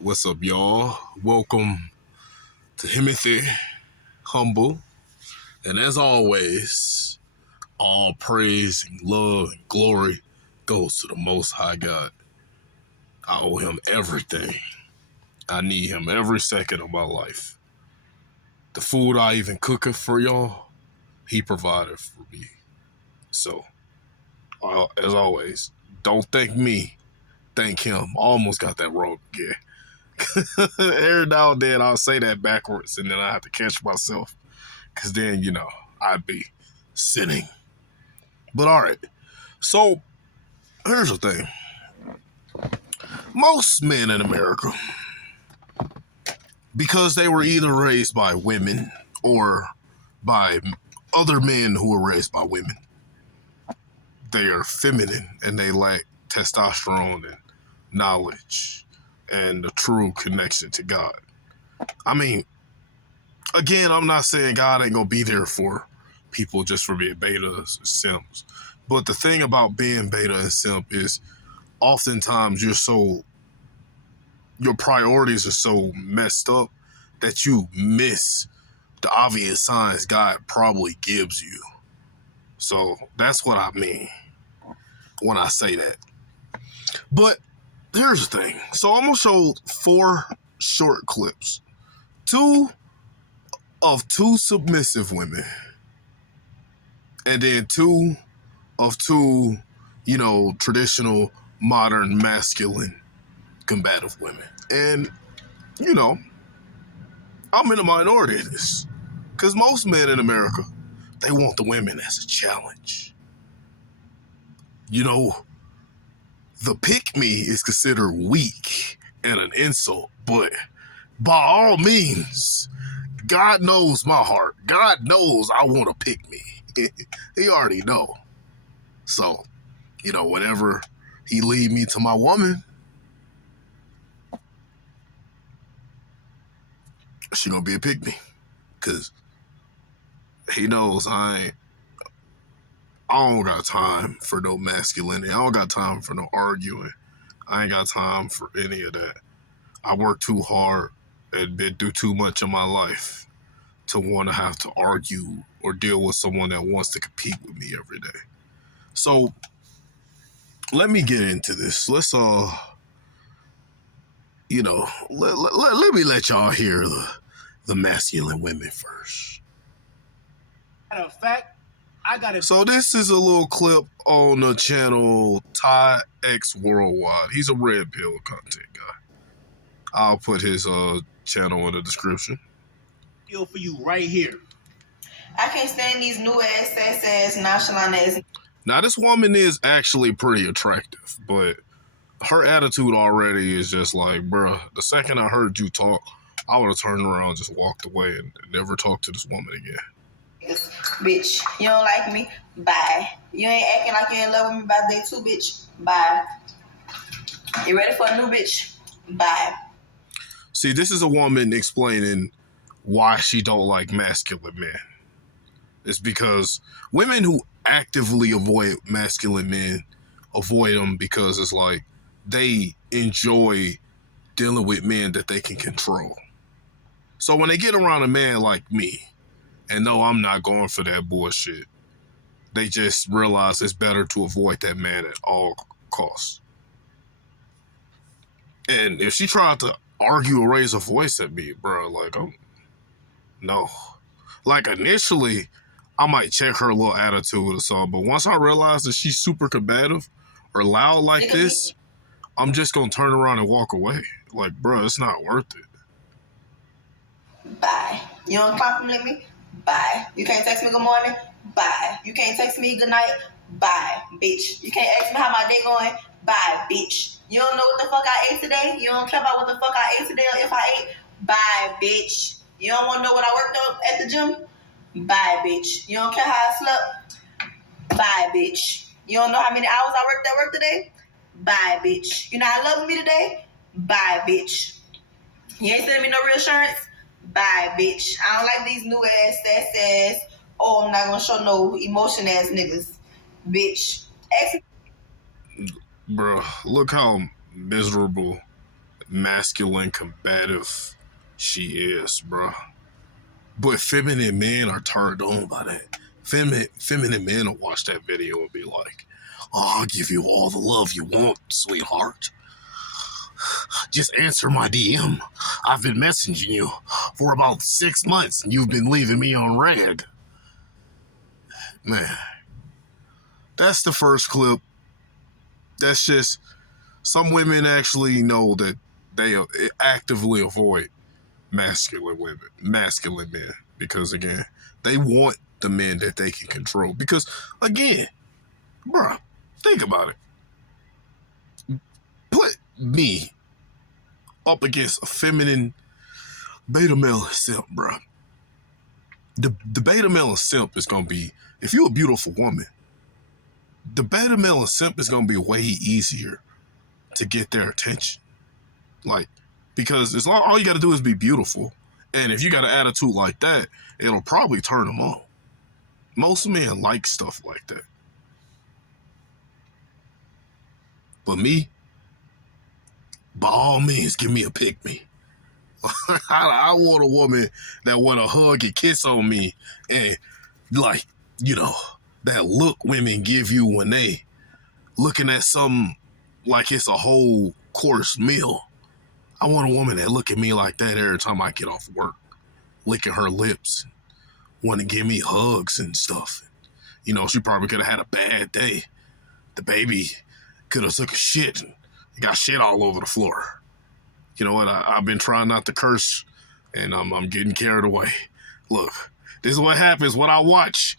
What's up, y'all? Welcome to Himothy Humble. And as always, all praise and love and glory goes to the Most High God. I owe him everything. I need him every second of my life. The food I even cook it for y'all, he provided for me. So, as always, don't thank me, thank him. I almost got that wrong again. Every now and then I'll say that backwards and then I have to catch myself because then, I'd be sinning. But all right. So here's the thing. Most men in America, because they were either raised by women or by other men who were raised by women, they are feminine and they lack testosterone and knowledge and the true connection to God. I mean, again, I'm not saying God ain't gonna be there for people just for being betas and simps. But the thing about being beta and simp is oftentimes your priorities are so messed up that you miss the obvious signs God probably gives you. So that's what I mean when I say that. But here's the thing. So I'm gonna show 4 short clips. 2 of 2 submissive women. And then 2 of 2, traditional, modern, masculine, combative women. And, I'm in a minority of this. Because most men in America, they want the women as a challenge. The pick-me is considered weak and an insult, but by all means, God knows my heart. God knows I want to pick me. He already know. So, whenever he lead me to my woman, she gonna be a pick me. Cause he knows I don't got time for no masculinity. I don't got time for no arguing. I ain't got time for any of that. I work too hard and been through too much in my life to want to have to argue or deal with someone that wants to compete with me every day. So let me get into this. Let's let me let y'all hear the masculine women first. Matter of fact, So this is a little clip on the channel Ty X Worldwide. He's a red pill content guy. I'll put his channel in the description. Deal for you right here. I can't stand these new ass, nonchalant ass. Now this woman is actually pretty attractive, but her attitude already is just like, bruh, the second I heard you talk, I would have turned around and just walked away and never talked to this woman again. Bitch, you don't like me? Bye. You ain't acting like you're in love with me by day 2, bitch? Bye. You ready for a new bitch? Bye. See, this is a woman explaining why she don't like masculine men. It's because women who actively avoid masculine men avoid them because it's like they enjoy dealing with men that they can control. So when they get around a man like me, and no, I'm not going for that bullshit, they just realize it's better to avoid that man at all costs. And if she tried to argue or raise her voice at me, bro, no. Like initially, I might check her little attitude or something, but once I realize that she's super combative or loud like this, I'm just gonna turn around and walk away. Like, bro, it's not worth it. Bye. You don't compliment me? Bye. You can't text me good morning? Bye. You can't text me good night? Bye, bitch. You can't ask me how my day going? Bye, bitch. You don't know what the fuck I ate today? You don't care about what the fuck I ate today or if I ate? Bye, bitch. You don't want to know what I worked on at the gym? Bye, bitch. You don't care how I slept? Bye, bitch. You don't know how many hours I worked at work today? Bye, bitch. You not loving me today? Bye, bitch. You ain't sending me no reassurance? Bye, bitch. I don't like these new ass, sass, oh, I'm not gonna show no emotion ass niggas. Bitch. Bro, look how miserable masculine combative she is, bro. But feminine men are turned on by that. Feminine men will watch that video and be like, oh, I'll give you all the love you want, sweetheart. Just answer my DM. I've been messaging you for about 6 months and you've been leaving me on red. Man, that's the first clip. That's just, some women actually know that they actively avoid masculine men, because again, they want the men that they can control. Because again, bro, think about it. Put me up against a feminine beta male simp, bro. The beta male and simp is gonna be, if you're a beautiful woman, the beta male and simp is gonna be way easier to get their attention. Like, because it's all you gotta do is be beautiful. And if you got an attitude like that, it'll probably turn them on. Most men like stuff like that. But me, by all means, give me a pick me. I want a woman that want to hug and kiss on me, and like, you know, that look women give you when they looking at something like it's a whole course meal. I want a woman that look at me like that every time I get off work, licking her lips, want to give me hugs and stuff. You know, she probably could have had a bad day. The baby could have took a shit and got shit all over the floor. You know what? I've been trying not to curse, and I'm getting carried away. Look, this is what happens when I watch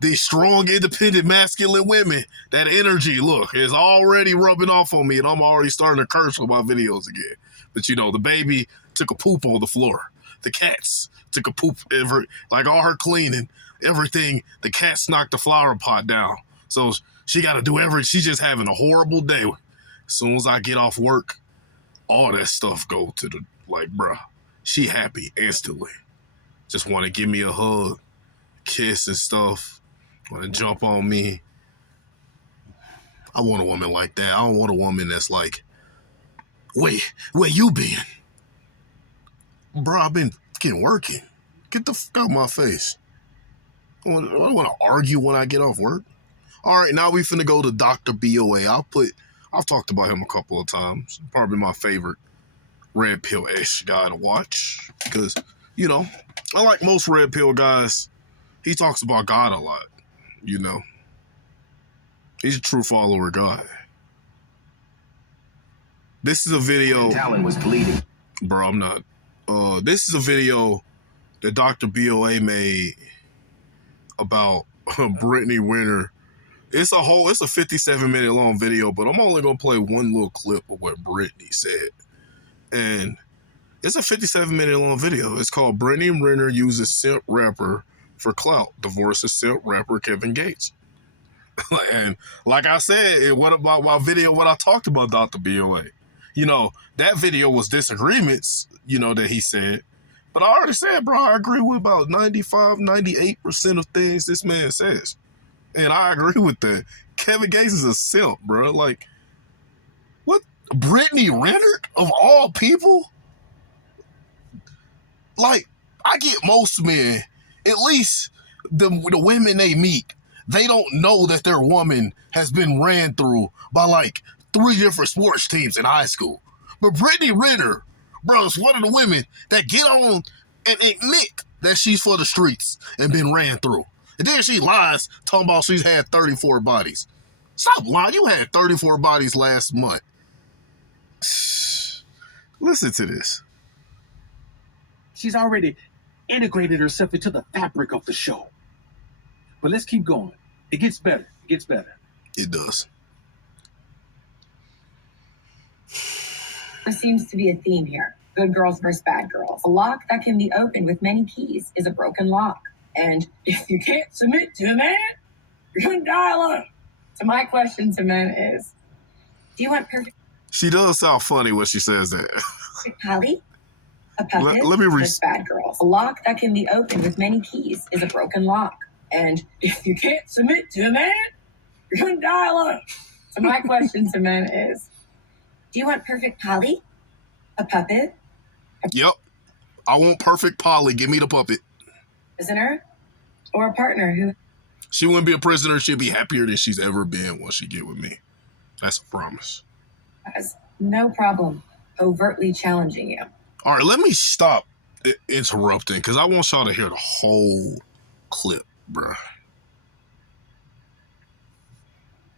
these strong, independent, masculine women. That energy, look, is already rubbing off on me, and I'm already starting to curse on my videos again. But you know, the baby took a poop on the floor. The cats took a poop, like all her cleaning, everything. The cats knocked the flower pot down. So she got to do she's just having a horrible day. As soon as I get off work, all that stuff go to the, like, bruh, she happy instantly. Just want to give me a hug, kiss and stuff, want to jump on me. I want a woman like that. I don't want a woman that's like, wait, where you been? Bro, I've been fucking working. Get the fuck out of my face. I don't want to argue when I get off work. All right, now we finna go to Dr. BOA. I've talked about him a couple of times. Probably my favorite red pill-ish guy to watch. Because, you know, I like most red pill guys. He talks about God a lot, you know. He's a true follower guy. This is a video. Talon was bleeding. Bro, I'm not. This is a video that Dr. BOA made about Brittany Renner. It's a 57-minute long video, but I'm only gonna play one little clip of what Brittany said. And it's a 57-minute long video. It's called Brittany Renner Uses Simp Rapper for Clout, Divorces Simp Rapper Kevin Gates. And like I said, what about my video when I talked about Dr. BOA? You know, that video was disagreements, you know, that he said. But I already said, bro, I agree with about 95, 98% of things this man says. And I agree with that. Kevin Gates is a simp, bro. Like, what? Brittany Renner, of all people? Like, I get most men, at least the women they meet, they don't know that their woman has been ran through by like 3 different sports teams in high school. But Brittany Renner, bro, is one of the women that get on and admit that she's for the streets and been ran through. And then she lies, talking about she's had 34 bodies. Stop lying. You had 34 bodies last month. Listen to this. She's already integrated herself into the fabric of the show. But let's keep going. It gets better. It gets better. It does. There seems to be a theme here. Good girls versus bad girls. A lock that can be opened with many keys is a broken lock. And if you can't submit to a man, you're going to die alone. So my question to men is, do you want perfect... She does sound funny when she says that. Polly? A puppet let me versus bad girls. A lock that can be opened with many keys is a broken lock. And if you can't submit to a man, you're going to die alone. So my question to men is, do you want perfect Polly? A puppet? Yep. I want perfect Polly. Give me the puppet. Prisoner? Or a partner who She wouldn't be a prisoner. She'd be happier than she's ever been once she get with me. That's a promise. has no problem overtly challenging you? All right, let me stop interrupting because I want y'all to hear the whole clip, bruh.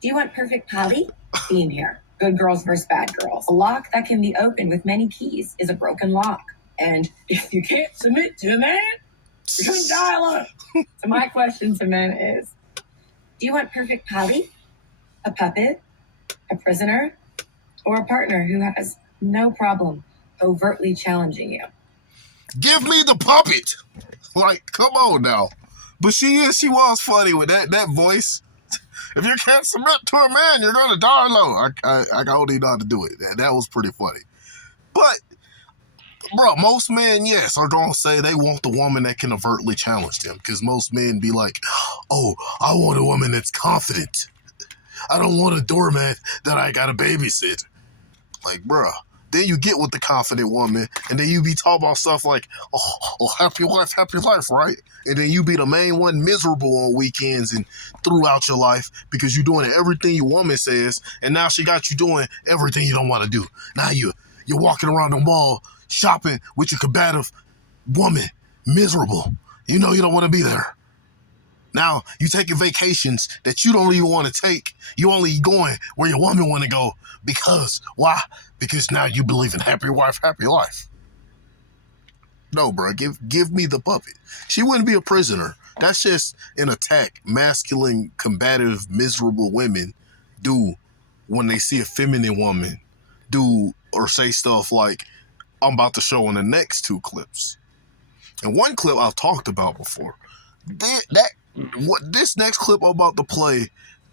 Do you want perfect Polly? Theme here. Good girls versus bad girls. A lock that can be opened with many keys is a broken lock. And if you can't submit to a man, you're gonna die alone. So my question to men is, do you want perfect Polly? A puppet? A prisoner? Or a partner who has no problem overtly challenging you? Give me the puppet. Like, come on now. But she was funny with that voice. If you can't submit to a man, you're gonna die alone. I only know how to do it. That was pretty funny. But, bro, most men, yes, are gonna say they want the woman that can overtly challenge them. Because most men be like, oh, I want a woman that's confident. I don't want a doormat that I gotta babysit. Like, bruh. Then you get with the confident woman, and then you be talking about stuff like, oh, happy life, right? And then you be the main one miserable on weekends and throughout your life because you're doing everything your woman says, and now she got you doing everything you don't want to do. Now you're walking around the mall shopping with your combative woman, miserable. You know you don't want to be there. Now you taking vacations that you don't even want to take. You only going where your woman want to go because why? Because now you believe in happy wife, happy life. No, bro, give me the puppet. She wouldn't be a prisoner. That's just an attack masculine, combative, miserable women do when they see a feminine woman do or say stuff like I'm about to show in the next two clips. And one clip I've talked about before. What this next clip I'm about to play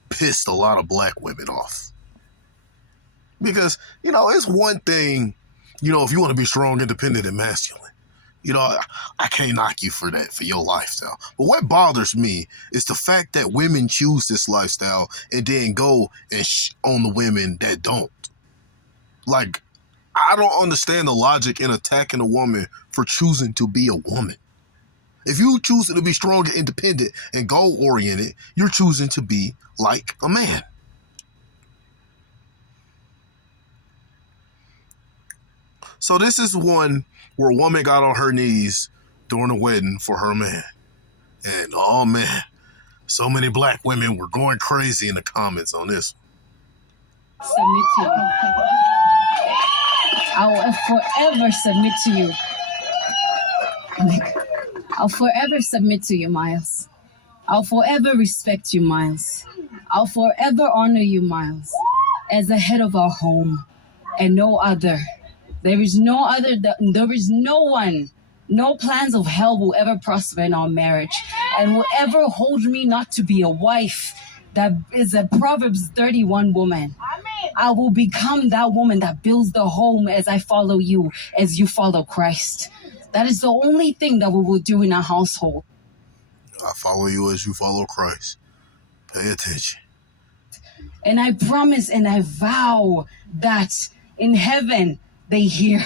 pissed a lot of black women off. Because, it's one thing, if you want to be strong, independent, and masculine. I can't knock you for that, for your lifestyle. But what bothers me is the fact that women choose this lifestyle and then go and on the women that don't. Like, I don't understand the logic in attacking a woman for choosing to be a woman. If you choose to be strong and independent and goal-oriented, you're choosing to be like a man. So this is one where a woman got on her knees during a wedding for her man. And, oh man, so many black women were going crazy in the comments on this. Submit to you. I will forever submit to you. I'll forever submit to you, Miles. I'll forever respect you, Miles. I'll forever honor you, Miles, as the head of our home and no other. There is no other, there is no one, no plans of hell will ever prosper in our marriage and will ever hold me not to be a wife that is a Proverbs 31 woman. I will become that woman that builds the home as I follow you, as you follow Christ. That is the only thing that we will do in our household. I follow you as you follow Christ. Pay attention. And I promise and I vow that in heaven they hear.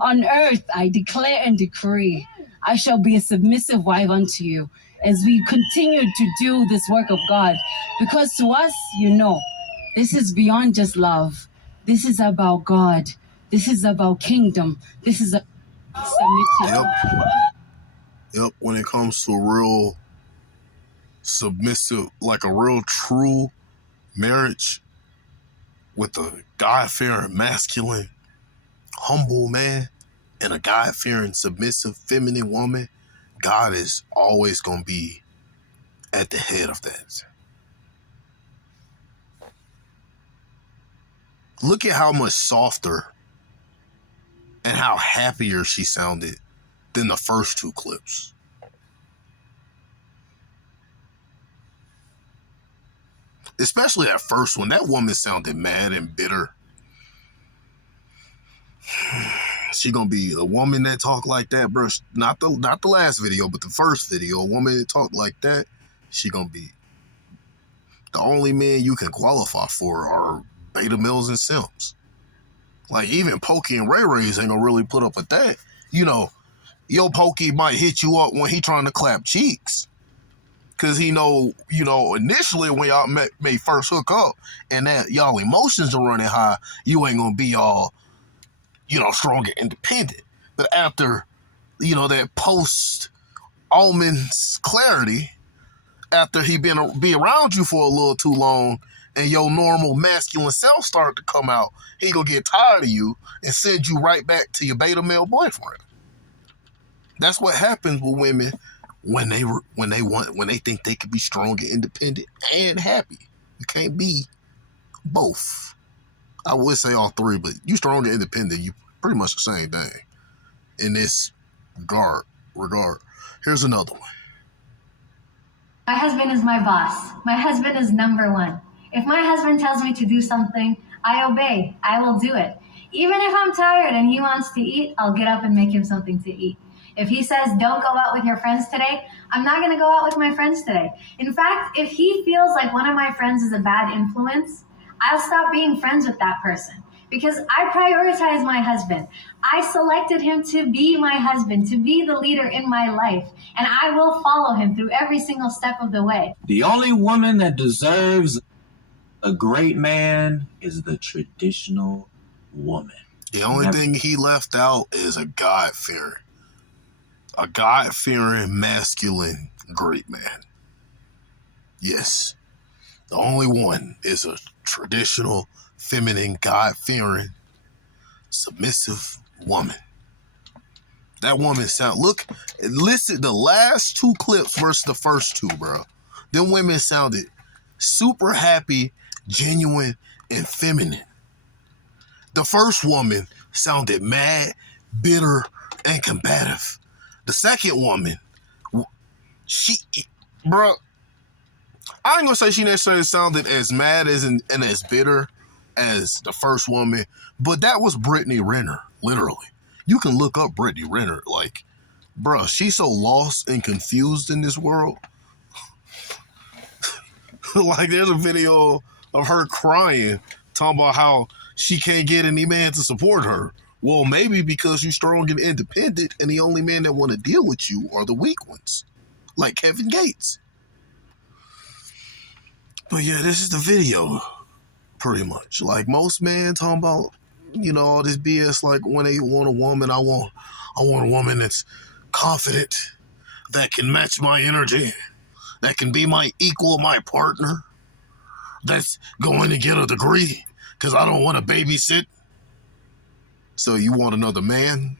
On earth I declare and decree, I shall be a submissive wife unto you as we continue to do this work of God. Because to us, this is beyond just love. This is about God. This is about kingdom. This is Yep, when it comes to a real submissive, like a real true marriage with a God-fearing, masculine, humble man and a God-fearing, submissive, feminine woman, God is always going to be at the head of that. Look at how much softer and how happier she sounded than the first two clips. Especially that first one. That woman sounded mad and bitter. She gonna be a woman that talk like that, bro. Not the last video, but the first video. A woman that talk like that, she gonna be. The only men you can qualify for are beta males and simps. Like, even Pokey and Ray Ray's ain't gonna really put up with that. You know, yo Pokey might hit you up when he trying to clap cheeks. Cause he know, initially when y'all may first hook up and that y'all emotions are running high, you ain't gonna be all, strong and independent. But after, that post almonds clarity, after he be around you for a little too long and your normal masculine self start to come out, he gonna get tired of you and send you right back to your beta male boyfriend. That's what happens with women when they think they can be strong and independent and happy. You can't be both. I would say all three, but you strong and independent, you pretty much the same thing in this regard. Here's another one. My husband is my boss. My husband is number one. If my husband tells me to do something, I obey. I will do it. Even if I'm tired and he wants to eat, I'll get up and make him something to eat. If he says, don't go out with your friends today, I'm not going to go out with my friends today. In fact, if he feels like one of my friends is a bad influence, I'll stop being friends with that person because I prioritize my husband. I selected him to be my husband, to be the leader in my life, and I will follow him through every single step of the way. The only woman that deserves a great man is the traditional woman. The only thing he left out is a God-fearing masculine great man. Yes. The only one is a traditional, feminine, God-fearing, submissive woman. That woman listen, the last two clips versus the first two, bro. Them women sounded super happy, genuine, and feminine. The first woman sounded mad, bitter, and combative. The second woman, bro, I ain't gonna say she necessarily sounded as mad and as bitter as the first woman, but that was Brittany Renner, literally. You can look up Brittany Renner, like, bro, she's so lost and confused in this world. Like, there's a video of her crying, talking about how she can't get any man to support her. Well, maybe because you're strong and independent, and the only men that want to deal with you are the weak ones, like Kevin Gates. But yeah, this is the video, pretty much. Like, most men talking about, all this BS, like, when they want a woman, I want a woman that's confident, that can match my energy, that can be my equal, my partner, that's going to get a degree, because I don't want to babysit. So you want another man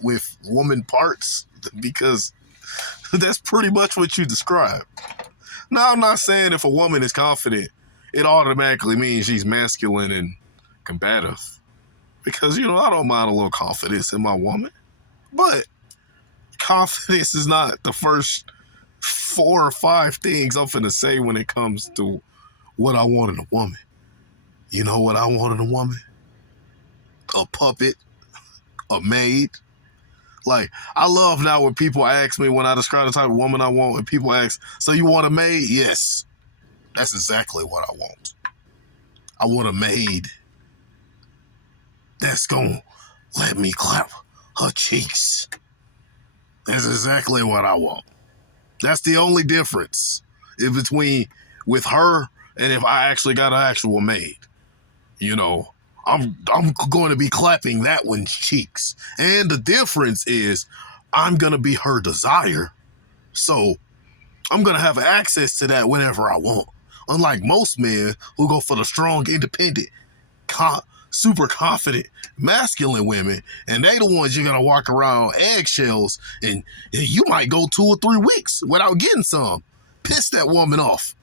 with woman parts? Because that's pretty much what you describe. Now, I'm not saying if a woman is confident, it automatically means she's masculine and combative. Because, I don't mind a little confidence in my woman. But confidence is not the first 4 or 5 things I'm finna say when it comes to what I want in a woman. You know what I want in a woman? A puppet, a maid. Like, I love now when people ask me, when I describe the type of woman I want, and people ask, so you want a maid? Yes. That's exactly what I want. I want a maid that's gonna let me clap her cheeks. That's exactly what I want. That's the only difference in between with her and if I actually got an actual maid. I'm going to be clapping that one's cheeks. And the difference is I'm going to be her desire. So I'm going to have access to that whenever I want. Unlike most men who go for the strong, independent, super confident, masculine women, and they the ones you're going to walk around eggshells, and you might go 2 or 3 weeks without getting some. Piss that woman off.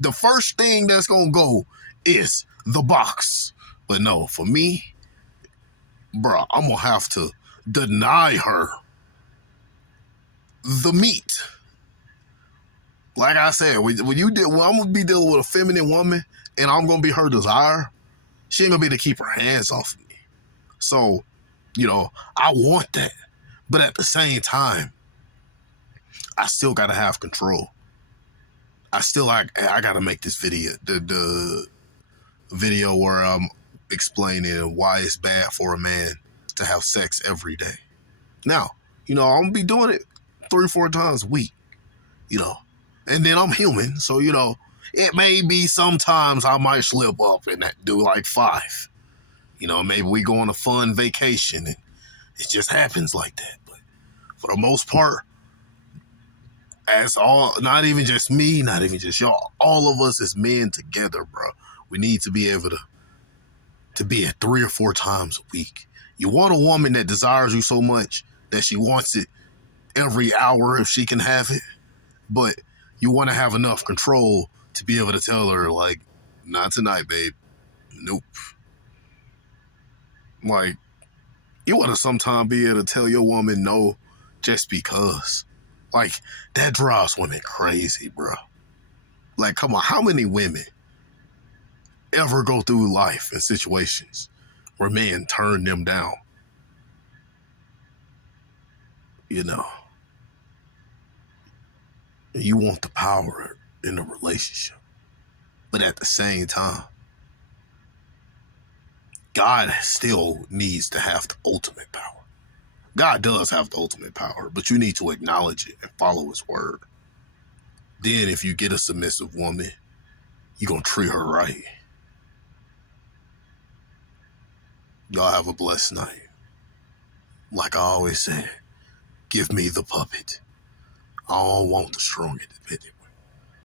The first thing that's going to go is the box. But no, for me, bro, I'm going to have to deny her the meat. Like I said, when I'm going to be dealing with a feminine woman and I'm going to be her desire, she ain't going to be able to keep her hands off me. So, I want that. But at the same time, I still got to have control. I got to make this video, the video where explaining why it's bad for a man to have sex every day. Now, I'm going to be doing it 3-4 times a week, and then I'm human. So, it may be sometimes I might slip up and do like 5. Maybe we go on a fun vacation and it just happens like that. But for the most part, not even just me, not even just y'all, all of us as men together, bro, we need to be able to be at 3 or 4 times a week. You want a woman that desires you so much that she wants it every hour if she can have it, but you want to have enough control to be able to tell her, like, not tonight, babe. Nope. Like, you want to sometimes be able to tell your woman no just because. Like, that drives women crazy, bro. Like, come on, how many women ever go through life in situations where men turn them down? You want the power in a relationship. But at the same time, God still needs to have the ultimate power. God does have the ultimate power, but you need to acknowledge it and follow his word. Then if you get a submissive woman, you're going to treat her right. Y'all have a blessed night. Like I always say, give me the puppet. I don't want the strong independent.